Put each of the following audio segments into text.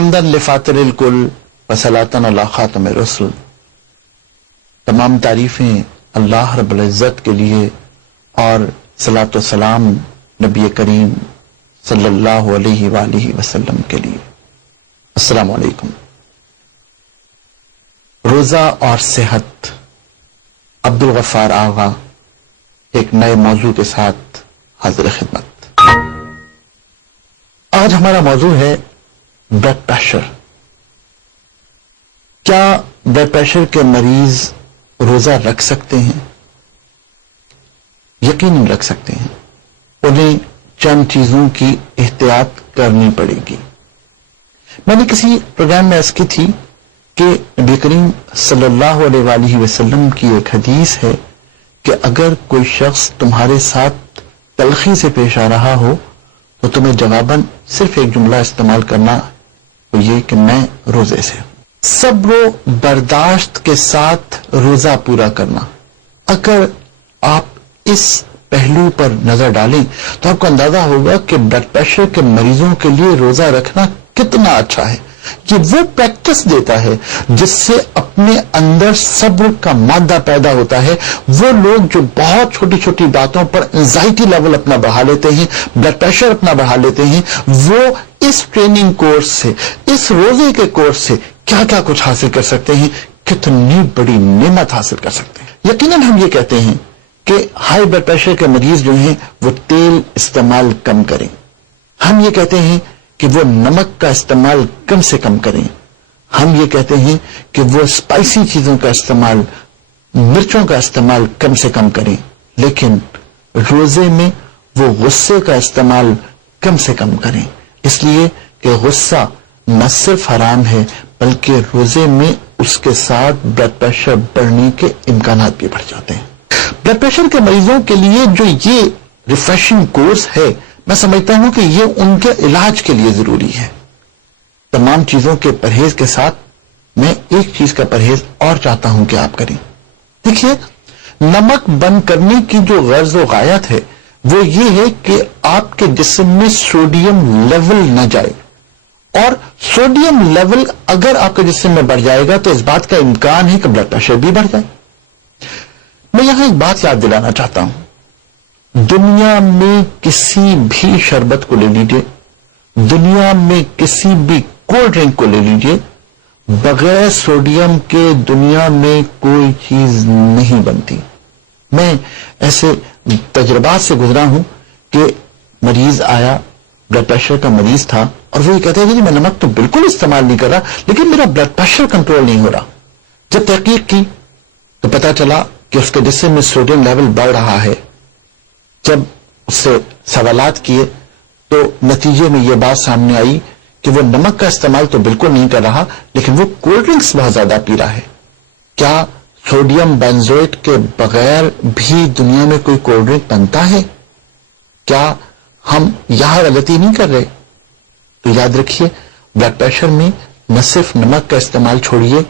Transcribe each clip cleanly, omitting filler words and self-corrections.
حمدن لفاتر الکل وصلاۃ علی خاتم الرسل. تمام تعریفیں اللہ رب العزت کے لیے اور صلاۃ و سلام نبی کریم صلی اللہ علیہ وآلہ وسلم کے لیے. السلام علیکم. روزہ اور صحت. عبدالغفار آغا ایک نئے موضوع کے ساتھ حاضر خدمت. آج ہمارا موضوع ہے بلڈ پریشر. کیا بلڈ پریشر کے مریض روزہ رکھ سکتے ہیں؟ یقیناً رکھ سکتے ہیں. انہیں چند چیزوں کی احتیاط کرنی پڑے گی. میں نے کسی پروگرام میں عرض کی تھی کہ نبی کریم صلی اللہ علیہ وآلہ وسلم کی ایک حدیث ہے کہ اگر کوئی شخص تمہارے ساتھ تلخی سے پیش آ رہا ہو تو تمہیں جواباً صرف ایک جملہ استعمال کرنا، وہ یہ کہ میں روزے سے. صبر و برداشت کے ساتھ روزہ پورا کرنا. اگر آپ اس پہلو پر نظر ڈالیں تو آپ کو اندازہ ہوگا کہ بلڈ پریشر کے مریضوں کے لیے روزہ رکھنا کتنا اچھا ہے. یہ وہ پریکٹس دیتا ہے جس سے اپنے اندر صبر کا مادہ پیدا ہوتا ہے. وہ لوگ جو بہت چھوٹی چھوٹی باتوں پر انزائٹی لیول اپنا بڑھا لیتے ہیں، بلڈ پریشر اپنا بڑھا لیتے ہیں، وہ اس ٹریننگ کورس سے، اس روزے کے کورس سے کیا کیا کچھ حاصل کر سکتے ہیں، کتنی بڑی نعمت حاصل کر سکتے ہیں. یقیناً ہم یہ کہتے ہیں کہ ہائی بلڈ پریشر کے مریض جو ہیں وہ تیل استعمال کم کریں. ہم یہ کہتے ہیں کہ وہ نمک کا استعمال کم سے کم کریں. ہم یہ کہتے ہیں کہ وہ اسپائسی چیزوں کا استعمال، مرچوں کا استعمال کم سے کم کریں. لیکن روزے میں وہ غصے کا استعمال کم سے کم کریں، اس لیے کہ غصہ نہ صرف حرام ہے بلکہ روزے میں اس کے ساتھ بلڈ پریشر بڑھنے کے امکانات بھی بڑھ جاتے ہیں. بلڈ پریشر کے مریضوں کے لیے جو یہ ریفریشنگ کورس ہے، میں سمجھتا ہوں کہ یہ ان کے علاج کے لیے ضروری ہے. تمام چیزوں کے پرہیز کے ساتھ میں ایک چیز کا پرہیز اور چاہتا ہوں کہ آپ کریں. دیکھیے، نمک بند کرنے کی جو غرض و غایت ہے وہ یہ ہے کہ آپ کے جسم میں سوڈیم لیول نہ جائے، اور سوڈیم لیول اگر آپ کے جسم میں بڑھ جائے گا تو اس بات کا امکان ہے کہ بلڈ پریشر بھی بڑھ جائے. میں یہاں ایک بات یاد دلانا چاہتا ہوں. دنیا میں کسی بھی شربت کو لے لیجیے، دنیا میں کسی بھی کولڈ ڈرنک کو لے لیجیے، بغیر سوڈیم کے دنیا میں کوئی چیز نہیں بنتی. میں ایسے تجربات سے گزرا ہوں کہ مریض آیا، بلڈ پریشر کا مریض تھا، اور وہ یہ کہتا ہے کہ میں نمک تو بالکل استعمال نہیں کر رہا لیکن میرا بلڈ پریشر کنٹرول نہیں ہو رہا. جب تحقیق کی تو پتا چلا کہ اس کے جسم میں سوڈیم لیول بڑھ رہا ہے. جب اس سے سوالات کیے تو نتیجے میں یہ بات سامنے آئی کہ وہ نمک کا استعمال تو بالکل نہیں کر رہا لیکن وہ کولڈ ڈرنکس بہت زیادہ پی رہا ہے. کیا سوڈیم بینزویٹ کے بغیر بھی دنیا میں کوئی کولڈ ڈرنک بنتا ہے؟ کیا ہم یہاں غلطی نہیں کر رہے؟ تو یاد رکھیے، بلڈ پریشر میں نہ صرف نمک کا استعمال چھوڑیے،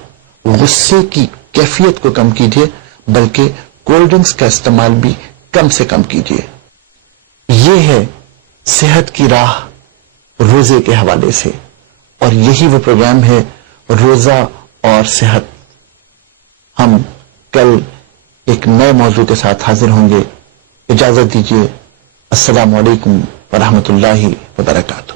غصے کی کیفیت کو کم کیجیے، بلکہ کولڈ ڈرنکس کا استعمال بھی کم سے کم کیجیے. یہ ہے صحت کی راہ روزے کے حوالے سے، اور یہی وہ پروگرام ہے روزہ اور صحت. ہم کل ایک نئے موضوع کے ساتھ حاضر ہوں گے. اجازت دیجیے. السلام علیکم ورحمۃ اللہ وبرکاتہ.